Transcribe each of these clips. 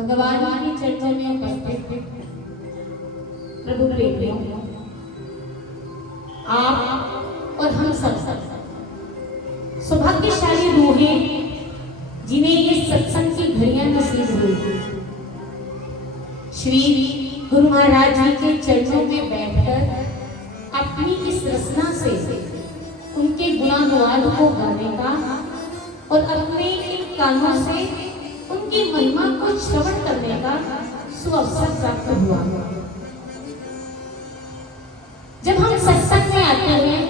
भगवान की चर्चा में उपस्थित प्रभु प्रेमियों, आप और हम सब सौभाग्यशाली रूहें जिन्हें ये सत्संग की घड़ियां नसीब हुई, श्री गुरु महाराज जी के चरणों में बैठकर अपनी इस रचना से उनके गुणानुवाद को गाने का और अपने इन कानों से उनकी महिमा को श्रवण करने का सुअवसर प्राप्त हुआ। जब हम सत्संग में आते हैं,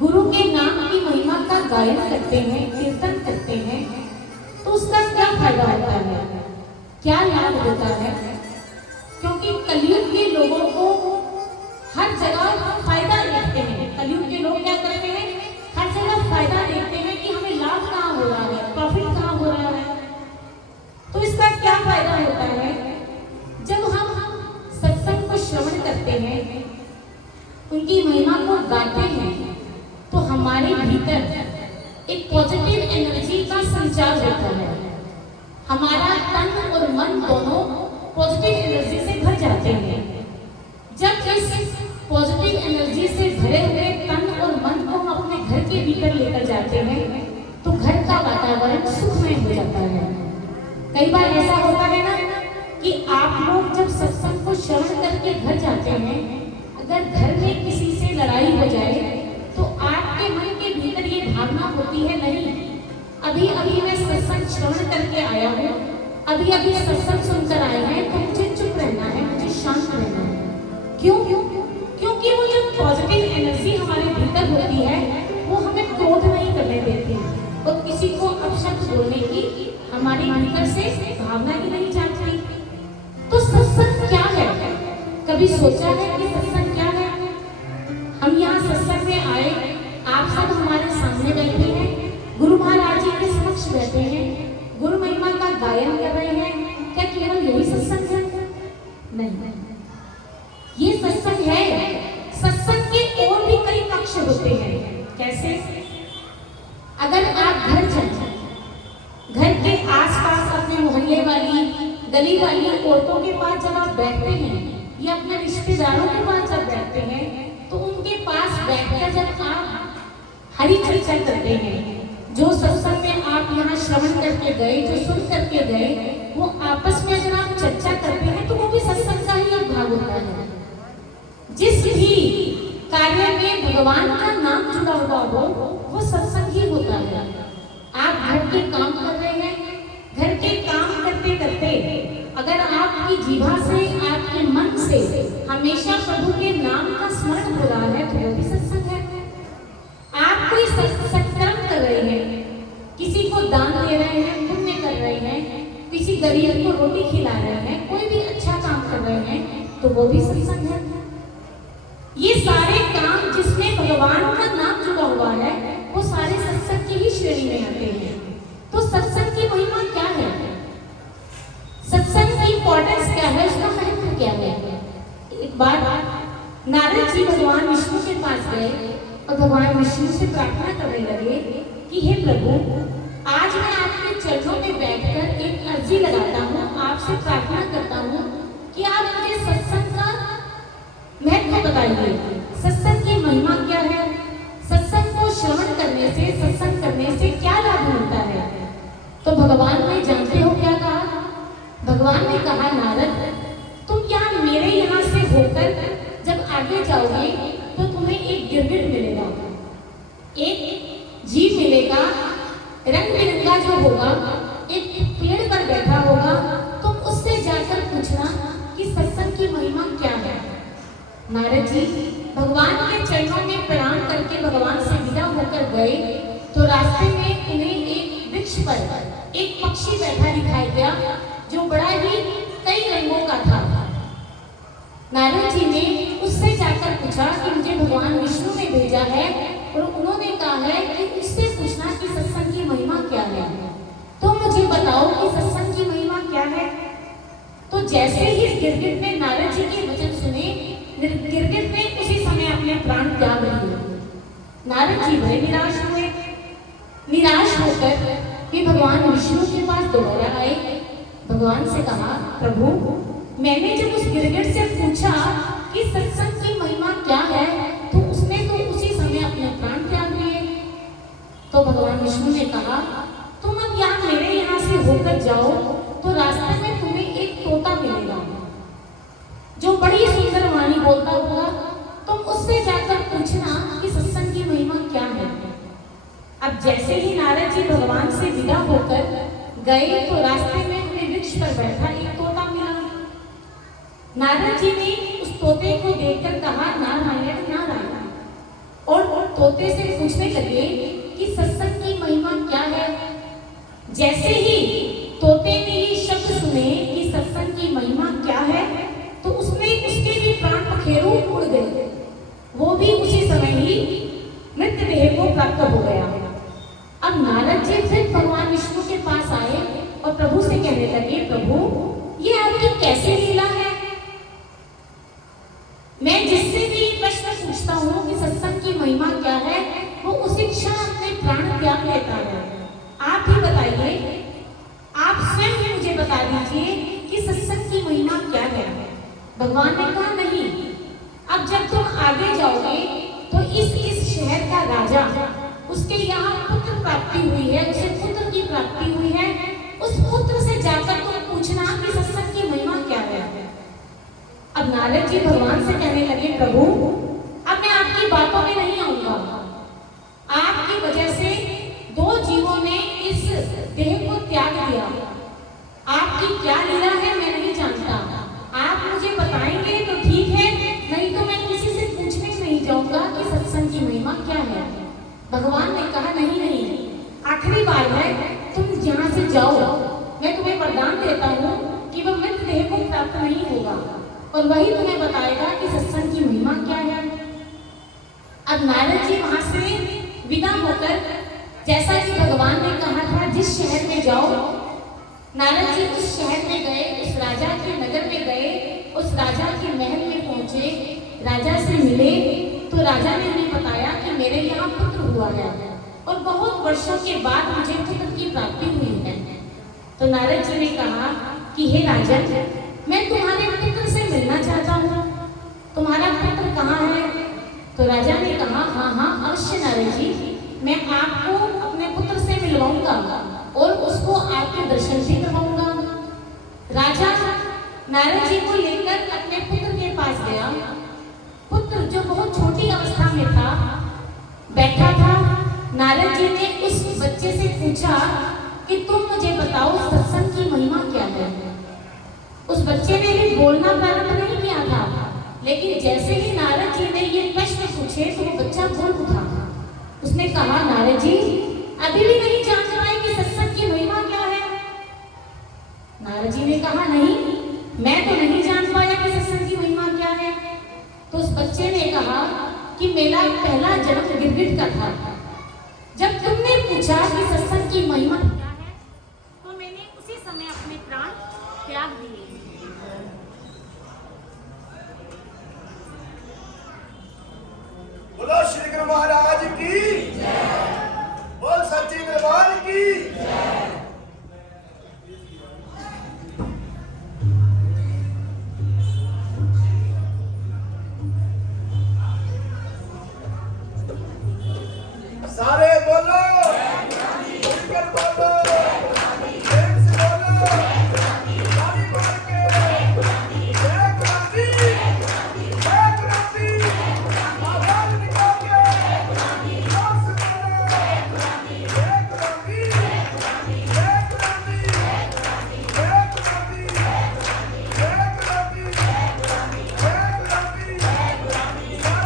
गुरु के नाम की महिमा का गायन करते हैं, कीर्तन करते हैं, तो उसका क्या फायदा होता है, क्या लाभ होता है? क्योंकि कलयुग के लोगों को हर जगह फायदा देखते हैं। कलयुग के लोग क्या करते हैं? हर जगह फायदा देखते हैं कि हमें लाभ कहाँ हो रहा है, प्रॉफिट कहाँ हो रहा है। तो इसका क्या फायदा होता है? जब हम सत्संग को श्रवण करते हैं, उनकी महिमा को गाते हैं, तो हमारे भीतर एक पॉजिटिव एनर्जी का संचार होता है। हमारा तन और मन दोनों पॉजिटिव एनर्जी से भर जाते हैं। जब इस पॉजिटिव एनर्जी से भरे हुए तन और मन को हम अपने घर के भीतर लेकर जाते हैं, तो घर का वातावरण सुखमय हो जाता है। कई बार ऐसा होता है ना कि आप लोग जब सत्संग को श्रवण करके घर जाते हैं, अगर घर में किसी से लड़ाई हो जाए तो आपके मन के भीतर ये भावना होती है, नहीं, अभी अभी मैं सत्संग श्रवण करके आया हूँ, अभी अभी सत्संग सुनकर आए हैं, तो मुझे चुप रहना है, मुझे शांत रहना है। क्यों? क्योंकि वो जो पॉजिटिव एनर्जी हमारे भीतर होती है, वो हमें क्रोध नहीं करने देती और किसी को अपशब्द बोलने की हमारे भीतर से भावना ही नहीं जाती। तो सत्संग क्या है? कभी सोचा है कि सत्संग क्या है? हम यहाँ सत्संग में आए, आप सब हमारे सामने बैठे हैं, गुरु महाराज जी के समक्ष बैठे हैं, गुरु महिमा का गायन कर रहे हैं। क्या केवल यही सत्संग है? नहीं, ये सत्संग है। सत्संग के और भी कई पक्ष होते हैं। कैसे? अगर आप घर जाए, घर के आसपास अपने मोहल्ले वाली, गली वाली औरतों के पास जब आप बैठते हैं या अपने रिश्तेदारों के पास जब बैठते हैं, तो उनके पास बैठकर जब आप हरी चर्चा करते हैं, जो सत्संग में आप यहाँ श्रवण करके गए, जो सुन करके गए, वो आपस में अगर आप चर्चा करते हैं तो वो भी सत्संग का ही एक भाग होता है। जिस भी कार्य में भगवान का नाम जुड़ा हुआ हो, वो सत्संग ही होता है। आप घर के काम कर रहे हैं, घर के काम करते करते अगर आपकी जीभा से, आपके मन से हमेशा प्रभु के नाम का स्मरण हो रहा है, तो वो भी सत्संग है। आप कोई सत्कर्म कर रहे हैं, किसी को दान दे रहे हैं, पुण्य कर रहे हैं, किसी गरीब को रोटी खिला रहे हैं, कोई भी अच्छा काम कर रहे हैं, तो वो भी सत्संग है। ये सारे काम जिसमें भगवान का नाम जुड़ा हुआ है, वो सारे सत्संग की ही श्रेणी में आते हैं। तो सत्संग की महिमा क्या है? सत्संग की इंपॉर्टेंस क्या है? उसका महत्व क्या है? एक बार नारद जी भगवान विष्णु के पास गए और भगवान विष्णु से प्रार्थना करने लगे कि हे प्रभु, आज मैं आपके चरणों में बैठकर एक अर्जी लगाता हूँ, आपसे प्रार्थना करता हूँ कि आप मुझे सत्संग का महत्व बताइए। सत्संग की महिमा क्या है? सत्संग को श्रवण करने से, सत्संग करने से क्या लाभ मिलता है? तो भगवान ने, जानते हो क्या कहा? भगवान ने कहा, नारद, तुम क्या मेरे यहाँ से होकर जब आगे जाओगे तो तुम्हें एक गिरगिट मिलेगा, एक जीव मिलेगा, रंग बिरंगा जो होगा, एक पेड़ पर बैठा होगा। तुम उससे जाकर पूछना कि सत्संग की महिमा क्या है। नारद जी भगवान के चरणों में प्रणाम करके भगवान से विदा होकर गए, तो रास्ते में उन्हें एक वृक्ष पर एक पक्षी बैठा दिखाई दिया, जो बड़ा ही कई रंगों का था। नारद जी ने उससे जाकर पूछा कि मुझे भगवान विष्णु ने भेजा है और उन्होंने कहा है कि उससे पूछना कि सत्संग की महिमा क्या है। तो मुझे बताओ कि सत्संग की महिमा क्या है। तो जैसे ही गिरगिट ने नारद जी के वचन सुने, गिरगिट ने उसी समय अपने नारद जी बड़े निराश हुए। निराश होकर वे भगवान विष्णु के पास दोबारा आए। भगवान से कहा, प्रभु मैंने जब उस गिरगिट से पूछा कि सत्संग की महिमा क्या है, तो उसने तो उसी समय अपने प्राण त्याग दिए। तो भगवान विष्णु ने कहा, तुम अब मेरे यहाँ से होकर जाओ तो रास्ते में तुम्हें एक तोता मिलेगा जो बड़ी सुंदर वाणी बोलता होगा। तुम उससे जाकर पूछना कि सत्संग की महिमा क्या है। अब जैसे ही नारद जी भगवान से विदा होकर गए तो रास्ते में उन्हें वृक्ष पर बैठा एक तोता मिला। नारद जी ने उस तोते को देखकर कहा, नारायण नारायण, और तोते से पूछने लगे कि सत्संग की महिमा क्या है। जैसे ही तोते ने ये शब्द सुने कि सत्संग की महिमा क्या है, तो उसके भी प्राण पखेरु उड़ गए। वो भी उसी समय ही मृत देह को प्राप्त हो गया। अब नारद जी फिर भगवान विष्णु के पास आए और प्रभु से कहने लगे, प्रभु ये आपकी कैसी लीला है। मैं जिससे भी प्रश्न पूछता हूँ कि सत्संग की महिमा क्या है, वो उसी क्षण अपने प्राण त्याग लेता है। आप ही बताइए, आप स्वयं ही मुझे बता दीजिए कि सत्संग की महिमा क्या है। भगवान ने कहा, नहीं, अब जब तुम आगे जाओगे तो इस शहर का राजा, उसके यहाँ पुत्र प्राप्ति हुई है, उसे पुत्र की प्राप्ति हुई है। उस पुत्र से जाकर तुम पूछना कि सत्संग की महिमा क्या है। अब नारद जी भगवान से कहने लगे, प्रभु अब मैं आपकी बातों में नहीं आऊंगा। आपकी वजह से दो जीवों ने इस देह को त्याग दिया। आपकी क्या लीला है मैं नहीं जानता। आप मुझे बताएंगे तो ठीक है, नहीं तो मैं किसी से पूछने नहीं जाऊंगा कि सत्संग की महिमा क्या है। भगवान ने कहा, नहीं नहीं, आखिरी बार है, तुम यहाँ से जाओ। मैं तुम्हें वरदान देता हूँ कि वह मृत देह को प्राप्त नहीं होगा और वही तुम्हें बताएगा कि सत्संग की महिमा क्या है। अब नारद जी वहां से विदा होकर, जैसा कि भगवान ने कहा था, जिस शहर में जाओ, नारद जी उस शहर में गए, उस राजा के नगर में गए, उस राजा के महल में पहुंचे, राजा से मिले तो राजा ने उन्हें बताया कि मेरे यहाँ पुत्र हुआ है और बहुत वर्षों के बाद मुझे पुत्र की प्राप्ति हुई है। तो नारद जी ने कहा कि हे राजन, मैं तुम्हारे पुत्र से मिलना चाहता हूँ, तुम्हारा पुत्र कहाँ है। तो राजा ने कहा, हाँ हाँ अवश्य नारद जी, मैं आपको अपने पुत्र से मिलवाऊंगा और उसको आपके दर्शन भी करवाऊंगा। राजा नारद जी को लेकर अपने पुत्र के पास गया। पुत्र जो बहुत छोटी अवस्था में था, बैठा था। नारद जी ने उस बच्चे से पूछा कि तुम मुझे बताओ सत्संग की महिमा क्या है। उस बच्चे ने भी बोलना प्रारंभ नहीं किया था, लेकिन जैसे ही नारद जी ने ये प्रश्न पूछे तो वो बच्चा बोल उठा। उसने कहा, नारद जी अभी भी नहीं जान पाए कि सत्संग की महिमा क्या है। नारद जी ने कहा, नहीं, मैं तो नहीं जान पाया कि सत्संग की महिमा क्या है। तो उस बच्चे ने कहा कि मेरा पहला जन्म गिरगिट का था। जब तुमने पूछा कि सत्संग की महिमा क्या है, तो मैंने उसी समय अपने प्राण त्याग दिए। बोलो श्री गुरु महाराज की जय, बोल सच्चे दरबार की जय। सारे बोलो मिलकर बोलो, प्रेम से बोलो, ताली मार के जय क्रांति, जय क्रांति, आवाज निकाल के जोर से बोलो, जय क्रांति, जय क्रांति, जय क्रांति, जय क्रांति, जय क्रांति। सारे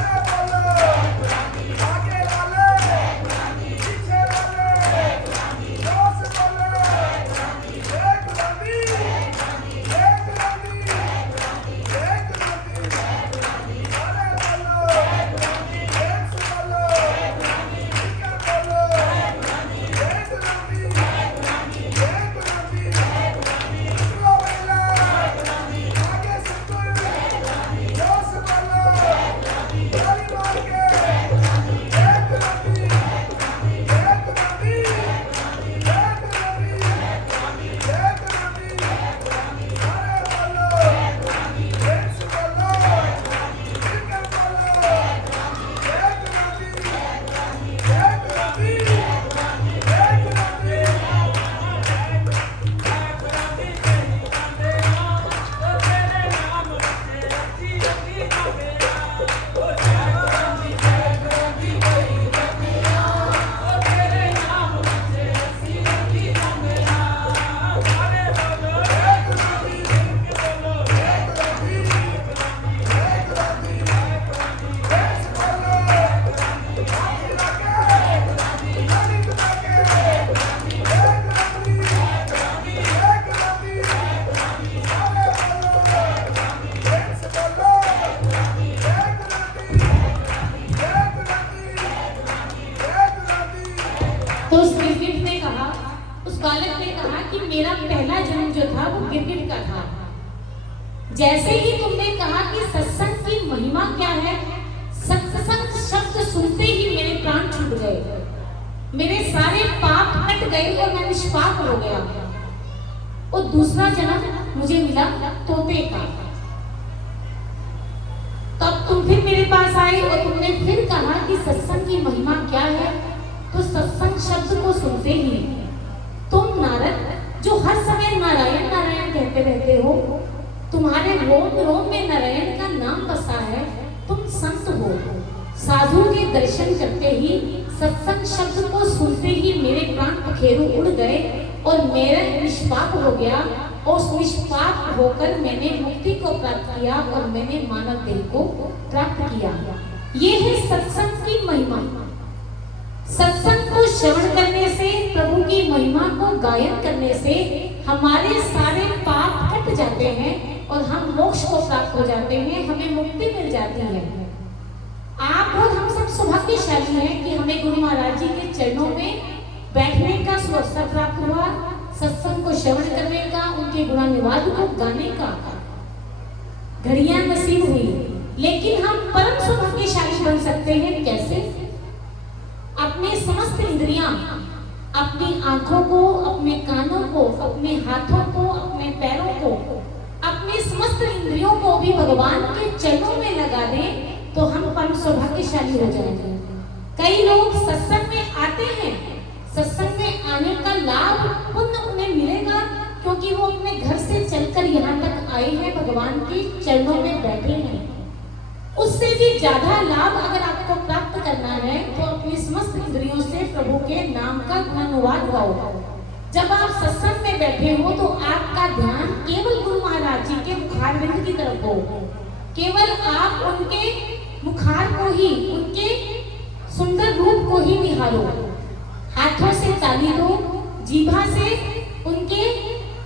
बोलो, आगे वाले पीछे मेरा पहला जन्म जो था वो गिरगिट का था। जैसे ही तुमने कहा कि सत्संग की महिमा क्या है, सत्संग शब्द सुनते ही मेरे प्राण छूट गए, मेरे सारे पाप कट गए और मैं निष्पाप हो गया। और दूसरा जन्म मुझे मिला तोते का। तब तुम फिर मेरे पास आए और तुमने फिर कहा कि सत्संग की महिमा क्या है। तो सत्संग शब्द को सुनते ही तुम नारद जो हर समय नारायण नारायण कहते रहते हो, तुम्हारे रोम रोम में नारायण का नाम बसा है, तुम संत हो। साधु के दर्शन करते ही सत्संग शब्द को सुनते ही मेरे प्राण पखेरु उड़ गए और मेरा निष्पाप हो गया। और उस निष्पाप होकर मैंने मुक्ति को प्राप्त किया और मैंने मानव देह को प्राप्त किया। ये है सत्संग की महिमा। सत्संग को श्रवण करने से, प्रभु की महिमा को गायन करने से हमारे सारे पाप कट जाते हैं और हम मोक्ष को प्राप्त हो जाते हैं, हमें मुक्ति मिल जाती है। आप और हम सब सौभाग्यशाली हैं कि हमें गुरु महाराज जी के चरणों में बैठने का अवसर प्राप्त हुआ, सत्संग को श्रवण करने का, उनके गुणानुवाद को गाने का घड़ियां नसीब हुई। लेकिन हम परम सौभाग्यशाली बन सकते हैं कैसे? अपने समस्त इंद्रियां, अपनी आंखों को, अपने कानों को, अपने हाथों को, अपने पैरों को, अपने समस्त इंद्रियों को भी भगवान के चरणों में लगा दें तो हम परम सौभाग्यशाली हो जाएंगे। कई लोग सत्संग में आते हैं, सत्संग में आने का लाभ पुण्य उन्हें मिलेगा क्योंकि वो अपने घर से चलकर यहाँ तक आए हैं, भगवान के चरणों में बैठे हैं। उससे भी ज्यादा लाभ अगर आपको प्राप्त करना है तो अपनी समस्त इंद्रियों से प्रभु के नाम का गुणानुवाद गाओ। जब आप सत्संग में बैठे हो तो आपका ध्यान केवल गुरु महाराज जी के मुखारविंद की तरफ हो, केवल आप उनके मुखार को ही, उनके सुंदर रूप को ही निहारो। हाथों से ताली दो, जीभा से उनके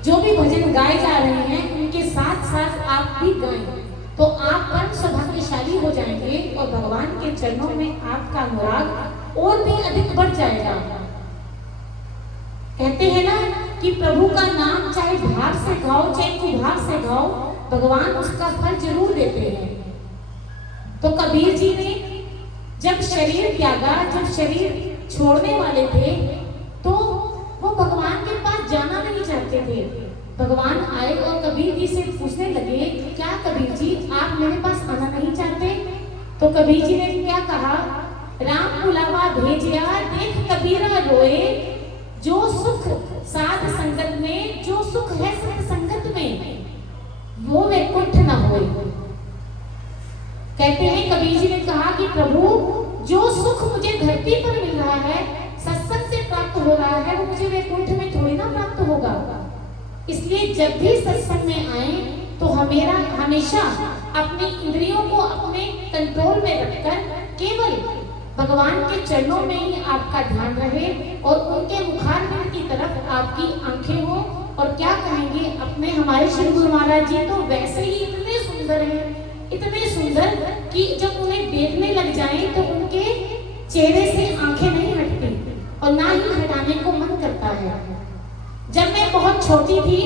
जो भी भजन गाए जा रहे हैं उनके साथ साथ आप भी गाएं तो आप परम सौभाग्यशाली हो जाएंगे और भगवान के चरणों में आपका अनुराग और भी अधिक बढ़ जाएगा। कहते हैं ना कि प्रभु का नाम चाहे भाव से गाओ चाहे कुभाव से गाओ, भगवान उसका फल जरूर देते हैं। तो कबीर जी ने जब शरीर त्यागा, जब शरीर छोड़ने वाले थे तो वो भगवान के पास जाना नहीं चाहते थे। भगवान आए और कबीर जी से पूछने लगे, क्या कबीर जी आप मेरे पास आना नहीं चाहते? तो कबीर जी ने क्या कहा, राम बुलावा भेजिया देख कबीरा रोए, जो सुख साध संगत में, जो सुख है सत संगत में, वो वैकुंठ न होए। कहते हैं कबीर जी ने कहा कि प्रभु जो सुख मुझे धरती पर मिल रहा है, सत्संग से प्राप्त हो रहा है, वो मुझे वैकुंठ में थोड़ी ना प्राप्त होगा। इसलिए जब भी सत्संग में आए तो हमेशा अपनी इंद्रियों को अपने कंट्रोल में रखकर केवल भगवान के चरणों में ही आपका ध्यान रहे और उनके मुखारविंद की तरफ आपकी आंखें हो। और क्या कहेंगे, अपने हमारे श्री गुरु महाराज जी तो वैसे ही इतने सुंदर हैं, इतने सुंदर कि जब उन्हें देखने लग जाएं तो उनके चेहरे से आंखें नहीं हटती और ना ही हटाने को मन करता है। जब मैं बहुत छोटी थी,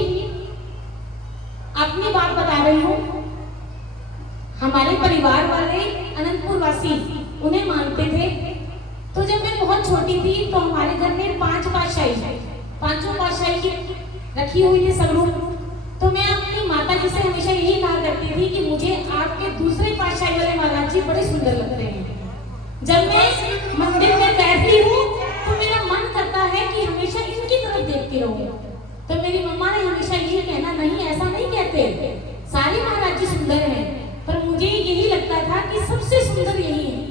अपनी बात बता रही हूँ, हमारे परिवार वाले अनंतपुर वासी उन्हें मानते थे। तो जब मैं बहुत छोटी थी तो हमारे घर में 5 पातशाही, पांचों पातशाही की रखी हुई थी सब रूम। तो मैं अपनी माता जी से हमेशा यही कहा करती थी कि मुझे आपके दूसरे पातशाही वाले महाराज जी बड़े सुंदर लगते हैं। जब मैं मंदिर में बैठती हूँ तो मेरा मन करता है कि हमेशा इनकी तरफ देखती रहूं। तो मेरी मम्मा ने हमेशा यही कहना, नहीं ऐसा नहीं कहते, सारे महाराज जी सुंदर हैं, पर मुझे यही लगता था कि सबसे सुंदर यही है।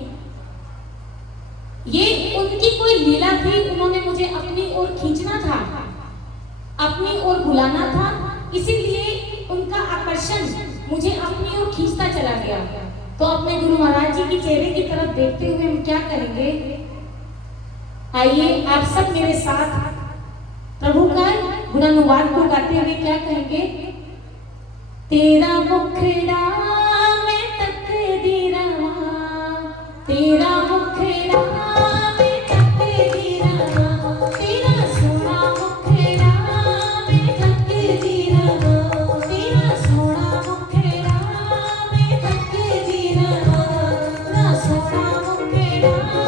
ये उनकी कोई लीला थी, उन्होंने मुझे अपनी ओर खींचना था, अपनी ओर बुलाना था, इसीलिए उनका आकर्षण मुझे अपनी ओर खींचता चला गया। तो अपने गुरु महाराज जी के चेहरे की तरफ देखते हुए हम क्या करेंगे, आइए आप सब मेरे साथ प्रभु का गुणानुवाद को गाते हुए क्या कहेंगे, तेरा मुखड़ा मैं तकदीरा, तेरा मुखड़ा मैं तकदीरा, तेरा सोना मुखड़ा मैं मेरा